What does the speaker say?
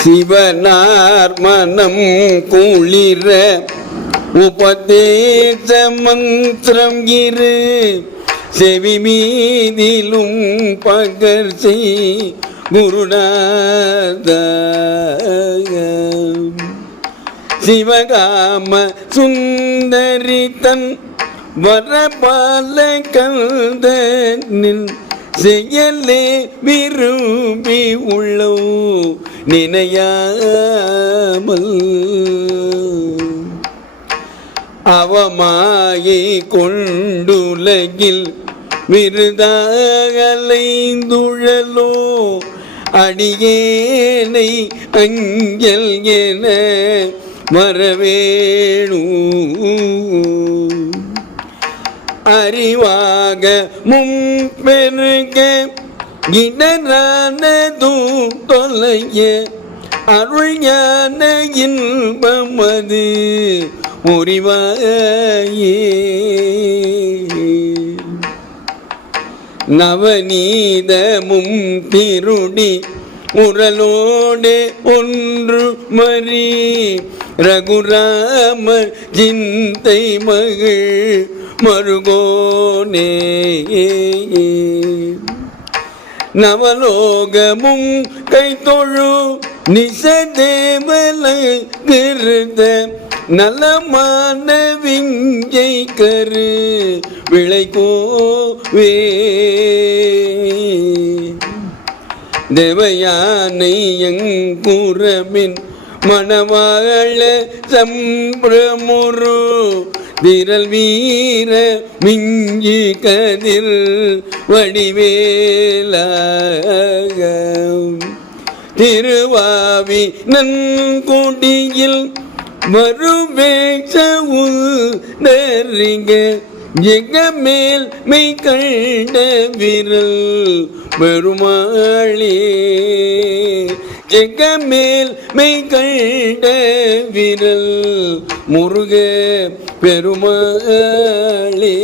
சிவனார் மனம் குளிர உபதேச மந்திரம் இரு செவி மீதிலும் பகர்ச்சி குருநாத. சிவகாம சுந்தரி தன் வரபால கந்தனின் செயலே விரும்பி உள்ளோ நினையாமல் அவமாயை கொண்டுலகில் விருதாகலைந்துழலோ அடியேனை அஞ்சல் என வரவேணு. அறிவாக மும்பெருக இடரானது தொலைய அருள் ஞான இன்பமது உரிவாயே. நவநீதமும் திருடி உரலோடு ஒன்று மறி ரகுராம சிந்தை மகிழ் மருகோனே. நவலோகமும் கைத்தொழு நிசதேவல கிருத நலமான விஞ்சை கரு விளைகோவே. தேவயானை எங்குரமின் மணவாழ சம்பிரமுரு திரள் வீர மிஞ்சி கதிர் வடிவேல. திருவாவி நன்குடியில் வருவேசவுதறிங்க ஜெகமேல் மெய் கண்ட விரல் பெருமாளே. ஜெகமேல் மெய் கண்ட விரல் முருக பெருமாளே.